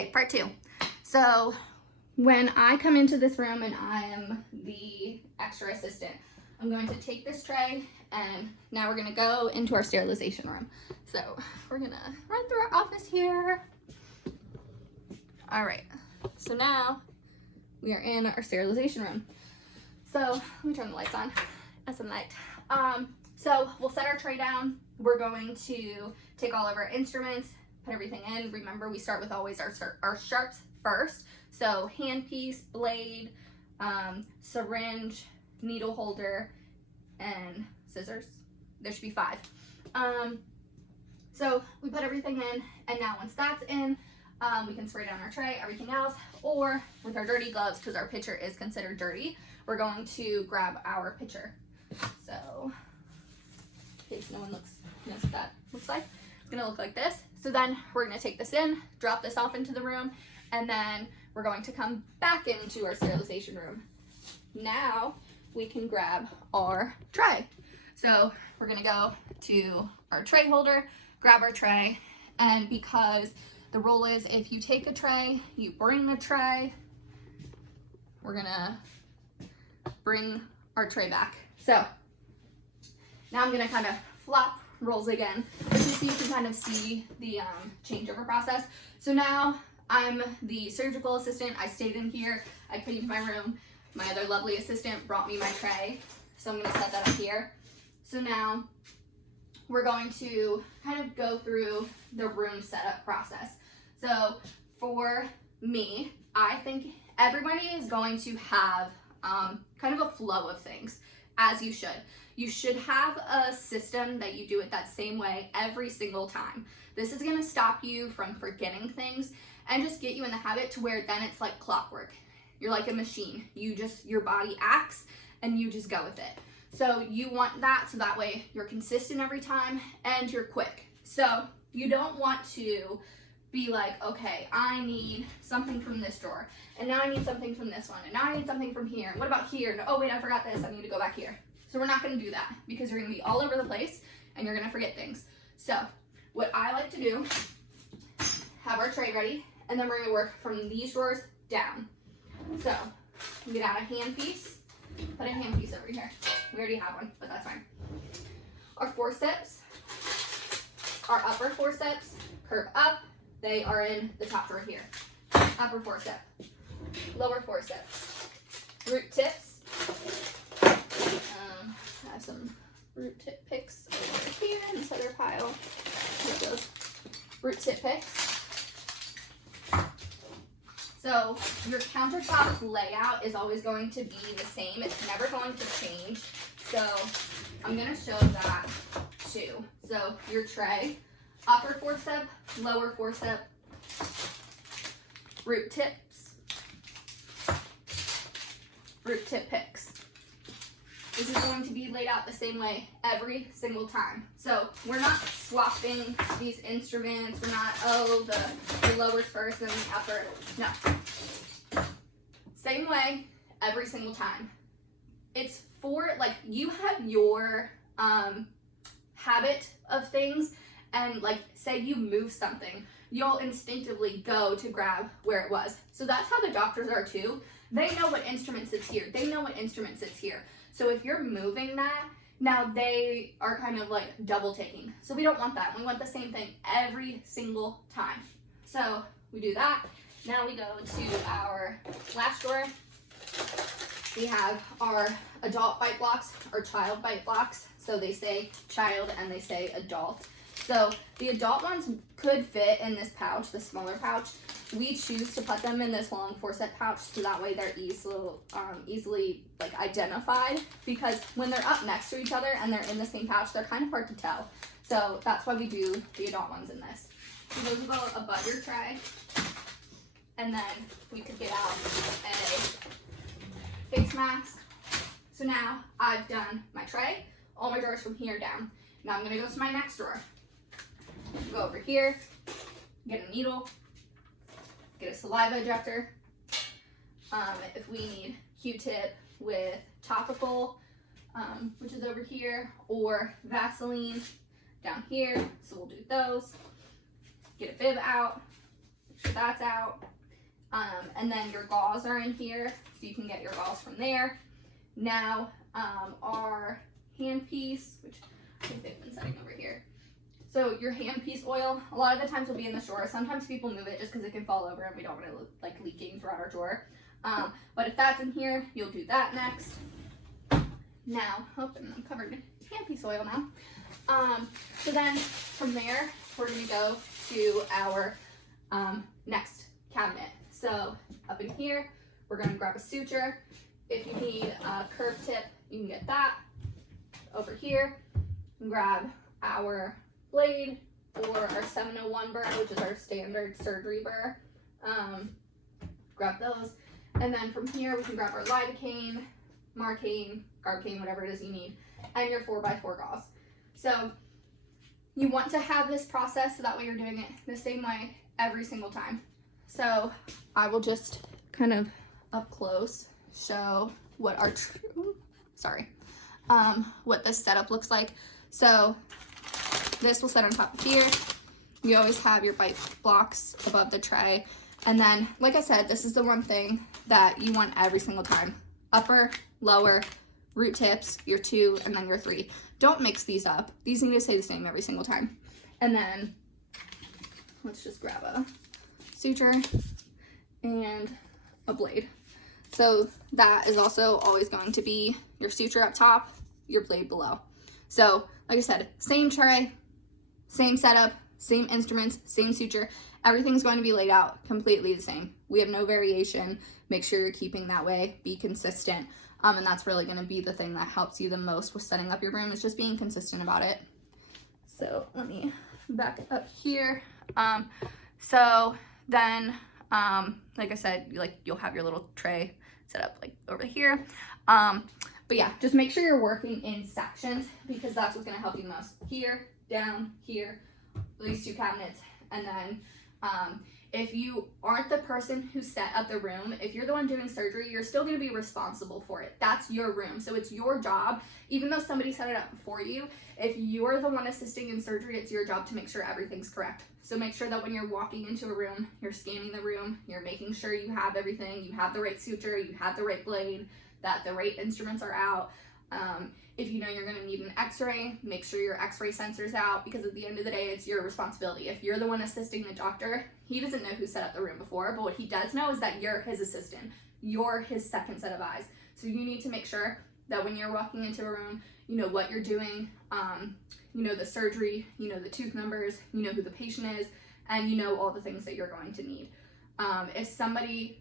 Okay, part 2. So when I come into this room and I am the extra assistant, I'm going to take this tray and now we're gonna go into our sterilization room. So we're gonna run through our office here. All right, so now we are in our sterilization room. So let me turn the lights on. That's some light. So we'll set our tray down. We're going to take all of our instruments, put everything in. Remember, we start with always our sharps first. So handpiece, blade, syringe, needle holder, and scissors. There should be 5. So we put everything in, and now once that's in, we can spray down our tray, everything else, or with our dirty gloves, because our pitcher is considered dirty, we're going to grab our pitcher. So, in case no one knows what that looks like, it's gonna look like this. So then we're gonna take this in, drop this off into the room, and then we're going to come back into our sterilization room. Now we can grab our tray. So we're gonna go to our tray holder, grab our tray, and because the rule is if you take a tray, you bring a tray, we're gonna bring our tray back. So now I'm gonna kind of flop rolls again, just so you can kind of see the changeover process. So now I'm the surgical assistant. I stayed in here, I cleaned my room. My other lovely assistant brought me my tray. So I'm gonna set that up here. So now we're going to kind of go through the room setup process. So for me, I think everybody is going to have kind of a flow of things, as you should. You should have a system that you do it that same way every single time. This is gonna stop you from forgetting things and just get you in the habit to where then it's like clockwork. You're like a machine. Your body acts and you just go with it. So you want that so that way you're consistent every time and you're quick. So you don't want to be like, okay, I need something from this drawer, and now I need something from this one, and now I need something from here, and what about here? And, oh wait, I forgot this, I need to go back here. So we're not gonna do that because you're gonna be all over the place and you're gonna forget things. So what I like to do, have our tray ready, and then we're gonna work from these drawers down. So get out a handpiece, put a handpiece over here. We already have one, but that's fine. Our forceps, our upper forceps, curve up. They are in the top drawer here. Upper forceps, lower forceps, root tips. I have some root tip picks over here in this other pile. With those root tip picks. So your countertop layout is always going to be the same. It's never going to change. So I'm gonna show that too. So your tray, upper forcep, lower forcep, root tips, root tip picks. This is going to be laid out the same way every single time. So we're not swapping these instruments. We're not, oh, the lower first and the upper. No. Same way every single time. It's for, like, you have your habit of things, and like say you move something, you'll instinctively go to grab where it was. So that's how the doctors are too. They know what instrument sits here. They know what instrument sits here. So if you're moving that, now they are kind of like double taking. So we don't want that. We want the same thing every single time. So we do that. Now we go to our last drawer. We have our adult bite blocks, or child bite blocks. So they say child and they say adult. So the adult ones could fit in this pouch, the smaller pouch. We choose to put them in this long forceps pouch so that way they're easily like identified, because when they're up next to each other and they're in the same pouch, they're kind of hard to tell. So that's why we do the adult ones in this. So those will go above your tray, and then we could get out a face mask. So now I've done my tray, all my drawers from here down. Now I'm gonna go to my next drawer. Go over here, get a needle, get a saliva ejector. If we need Q-tip with topical, which is over here, or Vaseline down here, so we'll do those. Get a bib out, sure that's out. And then your gauze are in here, so you can get your gauze from there. Now, our handpiece, which I think they've been setting over here. So your handpiece oil, a lot of the times will be in the drawer. Sometimes people move it just because it can fall over and we don't want it like leaking throughout our drawer. But if that's in here, you'll do that next. Now, and I'm covered in handpiece oil now. So then from there, we're gonna go to our next cabinet. So up in here, we're gonna grab a suture. If you need a curve tip, you can get that. Over here, grab our blade or our 701 burr, which is our standard surgery burr. Grab those. And then from here, we can grab our lidocaine, Marcaine, Garcaine, whatever it is you need, and your 4x4 gauze. So you want to have this process so that way you're doing it the same way every single time. So I will just kind of up close show what our what this setup looks like. So this will sit on top of here. You always have your bite blocks above the tray. And then, like I said, this is the one thing that you want every single time. Upper, lower, root tips, your 2, and then your 3. Don't mix these up. These need to stay the same every single time. And then let's just grab a suture and a blade. So that is also always going to be your suture up top, your blade below. So like I said, same tray, same setup, same instruments, same suture. Everything's going to be laid out completely the same. We have no variation. Make sure you're keeping that way. Be consistent. And that's really going to be the thing that helps you the most with setting up your room, is just being consistent about it. So let me back up here. So then, like I said, you'll have your little tray set up like over here. But yeah, just make sure you're working in sections, because that's what's going to help you the most. Here, down, here, these 2 cabinets, and then if you aren't the person who set up the room, if you're the one doing surgery, you're still going to be responsible for it. That's your room, so it's your job. Even though somebody set it up for you, if you're the one assisting in surgery, it's your job to make sure everything's correct. So make sure that when you're walking into a room, you're scanning the room, you're making sure you have everything, you have the right suture, you have the right blade, that the right instruments are out. If you know you're gonna need an x-ray, make sure your x-ray sensor's out, because at the end of the day, it's your responsibility. If you're the one assisting the doctor, he doesn't know who set up the room before, but what he does know is that you're his assistant. You're his second set of eyes. So you need to make sure that when you're walking into a room, you know what you're doing, you know the surgery, you know the tooth numbers, you know who the patient is, and you know all the things that you're going to need. If somebody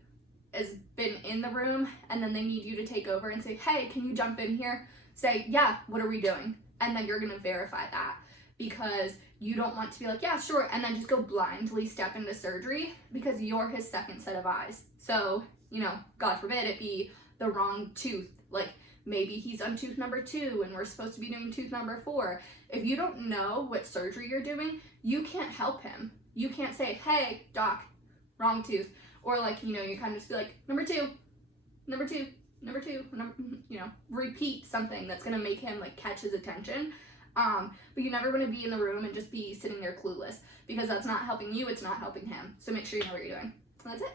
has been in the room and then they need you to take over and say, hey, can you jump in here? Say, yeah, what are we doing? And then you're gonna verify that, because you don't want to be like, yeah, sure, and then just go blindly step into surgery, because you're his second set of eyes. So, you know, God forbid it be the wrong tooth. Like maybe he's on tooth number 2 and we're supposed to be doing tooth number 4. If you don't know what surgery you're doing, you can't help him. You can't say, hey, doc, wrong tooth. Or like, you know, you kind of just be like, number 2, number 2, number 2, you know, repeat something that's gonna make him like catch his attention. But you never want to be in the room and just be sitting there clueless, because that's not helping you, it's not helping him. So make sure you know what you're doing. And that's it.